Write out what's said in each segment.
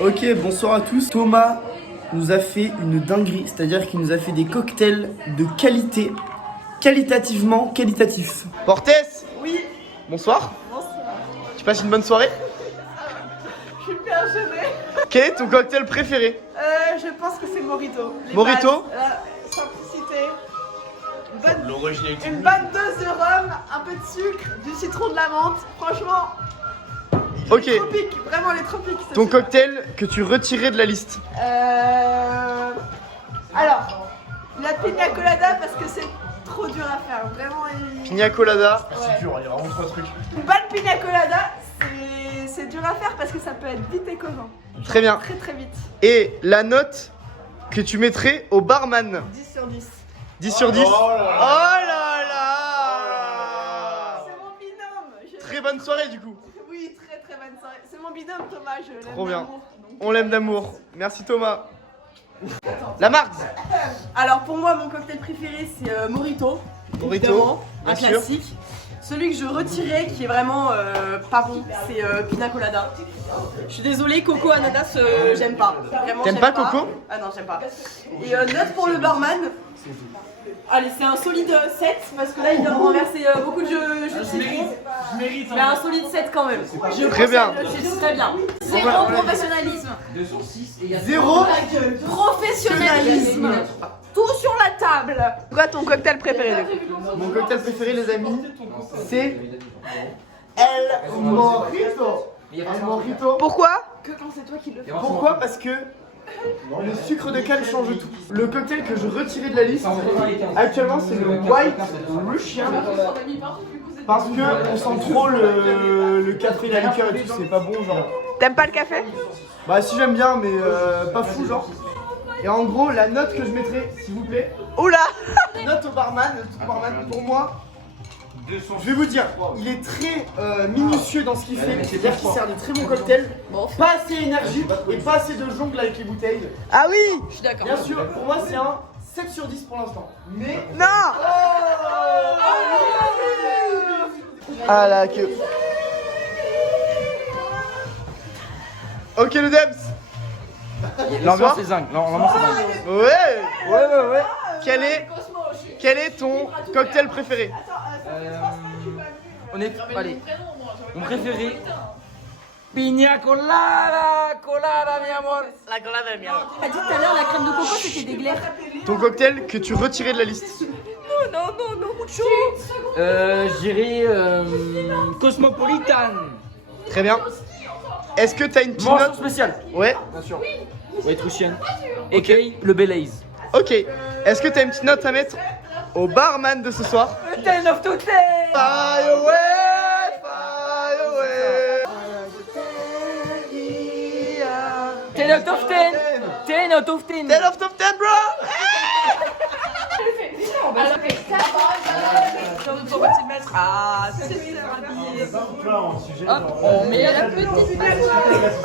Ok, bonsoir à tous. Thomas nous a fait une dinguerie, c'est-à-dire qu'il nous a fait des cocktails de qualité, qualitativement qualitatifs. Portes. Oui. Bonsoir. Bonsoir. Tu passes une bonne soirée? Je suis bien gênée. Quel est ton cocktail préféré? Je pense que c'est Morito. Morito? Simplicité. Une bonne dose de rhum, un peu de sucre, du citron, de la menthe. Franchement, Ok. les tropiques, vraiment les tropiques. Ton cocktail que tu retirais de la liste? Alors, la pina colada parce que c'est trop dur à faire. Vraiment. Pina colada. Ouais. C'est dur, il y a vraiment 3 trucs. Une bonne pina colada, c'est dur à faire parce que ça peut être vite écosant. Très bien. Très très vite. Et la note que tu mettrais au barman? 10 sur 10. 10 sur 10. Oh là là. Oh là là. C'est mon binôme. Très bonne soirée du coup. Oui, très très bonne soirée. C'est mon binôme Thomas, je l'aime Trop bien. d'amour, donc- On l'aime d'amour. Merci Thomas. La marque. Alors pour moi, mon cocktail préféré c'est Morito. Morito, Évidemment, un bien sûr. classique. Celui que je retirais qui est vraiment pas bon, c'est Pina Colada. Je suis désolée, Coco Ananas, j'aime pas. Vraiment, T'aimes j'aime pas Coco? Ah non, j'aime pas. Et note pour le barman. Allez, c'est un solide 7 parce que là il vient de renverser beaucoup de jus de citron. Mais un solide 7 quand même. Très bien. C'est très bien. Zéro professionnalisme. Zéro. Professionnalisme. Tout sur la table. C'est quoi ton cocktail préféré? Mon cocktail préféré les amis, c'est El Morito. El Morito. Pourquoi? Que quand c'est toi qui le fais. Pourquoi? Parce que le sucre de canne change tout. Le cocktail que je retirais de la liste actuellement c'est le White Russian. Parce que on sent trop le café, la liqueur et tout, c'est pas bon genre. T'aimes pas le café? Bah si j'aime bien mais pas fou genre. Et en gros la note que je mettrais s'il vous plaît, Oula! note au barman, pour moi, je vais vous dire, il est très minutieux dans ce qu'il fait, c'est-à-dire qu'il sert de très bons cocktails, pas assez énergique et pas assez de jongle avec les bouteilles. Ah oui! Je suis d'accord. Bien sûr, pour moi c'est un 7 sur 10 pour l'instant. Mais... Non! Ah la queue. Ok le Debs. L'ambiance est zinc. L'ambiance est zinc. Ouais. Quel est ton cocktail préféré? Allez. Mon préféré. Pina colada, colada mi amor. La colada mi amor. T'as dit tout à l'heure la crème de coco c'était des glaires. Ton cocktail que tu retirais de la liste? Non, mucho! J'irai Cosmopolitan. Très bien. Est-ce que t'as une petite Mention note? spéciale. Ouais. Bien sûr. White Russian. Ok. Le Belaise. Ok. Est-ce que t'as une petite note à mettre au barman de ce soir? 10 of to 10! Fire away, fire away. 10 out of 10. 10 out of 10. 10 of top 10 bro. Ah, c'est habillé. Hop, on met la petite glaçon.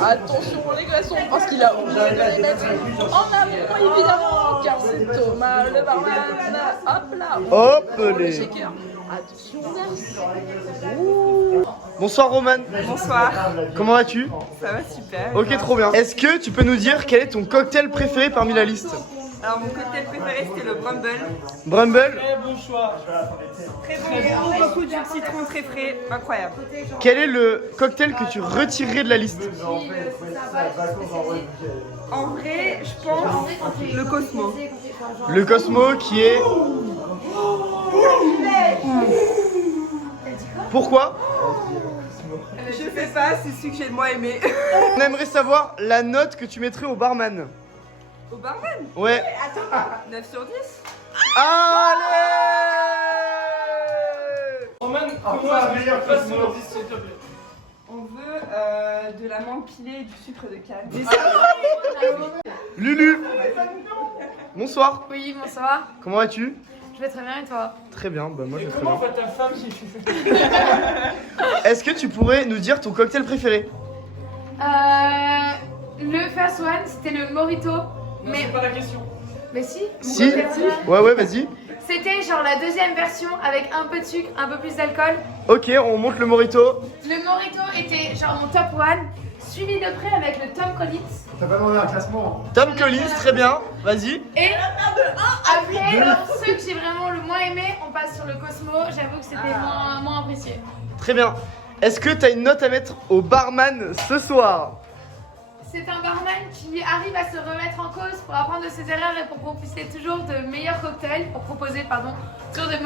Attention pour les glaçons parce qu'il a oublié de les mettre en amont évidemment car c'est Thomas le barman. Hop là. Hop Le les. shaker. Attention, merci. Bonsoir Roman. Bonsoir, Comment vas-tu? ça va super. Ok, trop bien. Est-ce que tu peux nous dire quel est ton cocktail préféré parmi la liste? Alors mon cocktail préféré c'était le Brumble. Brumble. Très bon, beaucoup de jus de citron très frais, incroyable. Quel est le cocktail que tu retirerais de la liste? En vrai, je pense le Cosmo. Le Cosmo qui est... Pourquoi? Je sais pas, c'est celui que j'ai le moins aimé. On aimerait savoir la note que tu mettrais au barman. Au barman? Ouais. 9 sur 10? Allez! Roman, On veut de la menthe pilée et du sucre de canne. Lulu. Bonsoir. Oui, bonsoir. Comment vas-tu? Je vais très bien et toi? Très bien, bah moi je vais très Comment bien. va ta femme si je suis Est-ce que tu pourrais nous dire ton cocktail préféré? Le first one c'était le Morito. Mais C'est pas la question. Mais si. Si. Ouais, vas-y. C'était genre la deuxième version avec un peu de sucre, un peu plus d'alcool. Ok, on monte le Morito. Le Morito était genre mon top one. suivi de près avec le Tom Collins. T'as pas demandé un classement. Tom Collins, très bien, vas-y. Et après, ceux que j'ai vraiment le moins aimé, on passe sur le Cosmo. J'avoue que c'était moins apprécié. Très bien. Est-ce que t'as une note à mettre au barman ce soir? C'est un barman qui arrive à se remettre en cause pour apprendre de ses erreurs et pour proposer toujours de meilleurs cocktails, toujours de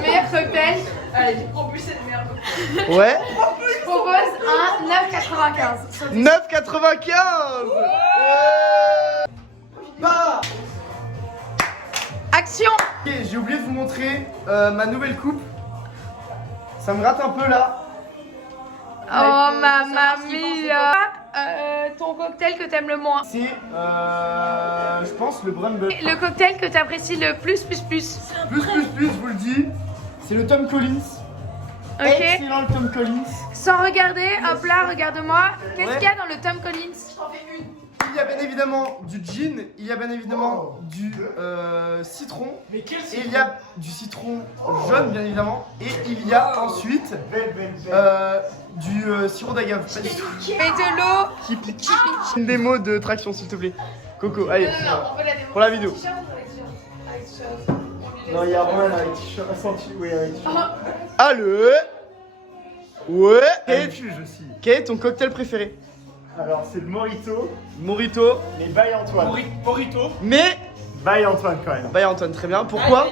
meilleurs cocktails. Allez, j'ai propulsé le meilleur cocktail. Ouais. Je propose un 9,95. 9,95. Bah. Action! Ok, j'ai oublié de vous montrer ma nouvelle coupe. Ça me rate un peu là. Oh mamma mia! Ton cocktail que t'aimes le moins. C'est, je pense, le Brumble. Le cocktail que t'apprécies le plus. Je vous le dis, c'est le Tom Collins. Ok. Excellent le Tom Collins. Sans regarder, hop là, regarde-moi. Qu'est-ce Ouais. qu'il y a dans le Tom Collins? Il y a bien évidemment du gin, il y a bien évidemment du citron. Mais quel citron? Il y a du citron jaune bien évidemment. Et il y a ensuite du sirop d'agave. Pas du tout. Et de l'eau. Qui pique. Une démo de traction s'il te plaît. Coco, allez. On peut la démontrer. Pour la vidéo. Non, il y a Roman avec t-shirt. Oui, avec t-shirt. Allez. Ouais. Juge aussi. Quel est ton cocktail préféré? Alors, c'est le Morito, Morito. mais by Antoine. Morito. Mais. By Antoine quand même. Bah Antoine, très bien. Pourquoi?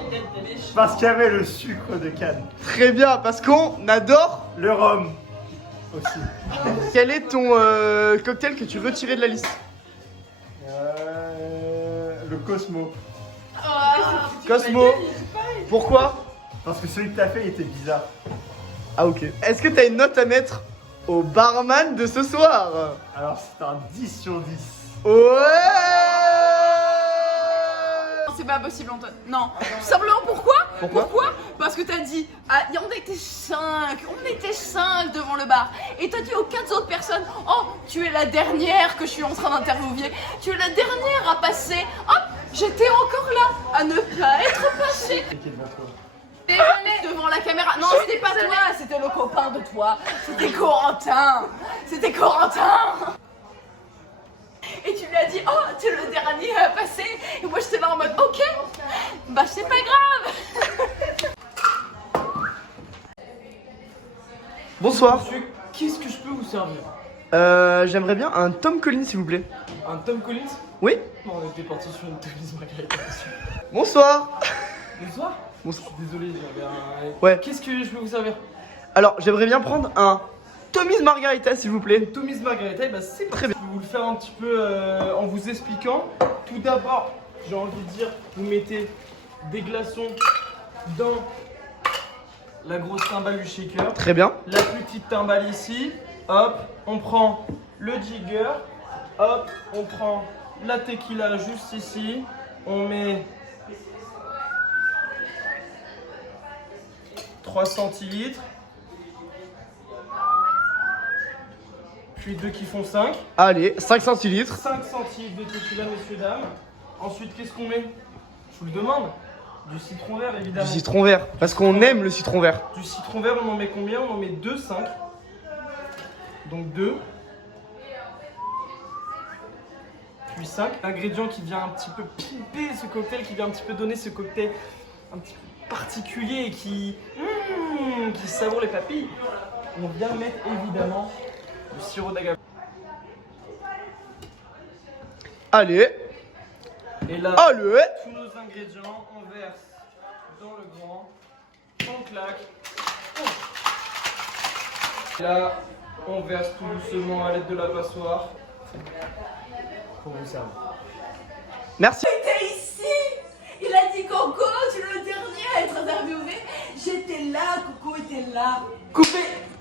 Parce qu'il y avait le sucre de canne. Très bien, parce qu'on adore. Le rhum aussi. Quel est ton cocktail que tu veux tirer de la liste? Le Cosmo. Cosmo. Pourquoi? Parce que celui que t'as fait, il était bizarre. Ah ok. Est-ce que t'as une note à mettre au barman de ce soir? Alors, c'est un 10 sur 10. Ouais. C'est pas possible, Antoine. Non. Tout simplement pourquoi? Pourquoi? Parce que t'as dit, on était 5 devant le bar. Et t'as dit aux 4 autres personnes, oh, tu es la dernière que je suis en train d'interviewer. Tu es la dernière à passer. Hop, j'étais encore là, à ne pas être passée. Devant la caméra. Non, c'était pas toi, c'était le copain de toi. C'était Corentin. Et tu lui as dit, oh, tu es le dernier à passer. Et moi, j'étais là en mode, ok, bah c'est pas grave. Bonsoir. Monsieur, qu'est-ce que je peux vous servir? J'aimerais bien un Tom Collins s'il vous plaît. Un Tom Collins? Oui. Non, on était parti sur une Tommy's Margarita. Bonsoir. Bonsoir. Bonsoir. Je suis désolé, j'avais un... Ouais. Qu'est-ce que je peux vous servir? Alors j'aimerais bien prendre un Tommy's Margarita s'il vous plaît. Tommy's Margarita, bah c'est Très bien. Je vais vous le faire un petit peu en vous expliquant. Tout d'abord, j'ai envie de dire, vous mettez des glaçons dans la grosse timbale du shaker. Très bien. La petite timbale ici. Hop, on prend le jigger. Hop, on prend la tequila juste ici. On met 3 centilitres. Puis 2 qui font 5. Allez, 5 centilitres. 5 centilitres de tequila, messieurs, dames. Ensuite, qu'est-ce qu'on met? Je vous le demande. Du citron vert, Du évidemment. citron vert. Parce qu'on aime le citron vert. Du citron vert, on en met combien? On en met 2, 5. Donc 2. Puis 5. L'ingrédient qui vient un petit peu pimper ce cocktail, qui vient un petit peu donner ce cocktail un petit peu particulier et qui savoure les papilles. On vient mettre évidemment du sirop d'agave. Allez. Et là, Allez. tous nos ingrédients, on verse dans le grand, on claque. Et là, on verse tout doucement à l'aide de la passoire pour vous servir. Merci. J'étais ici. Il a dit Coco, tu es le dernier à être interviewé. J'étais là, Coco était là. Coupez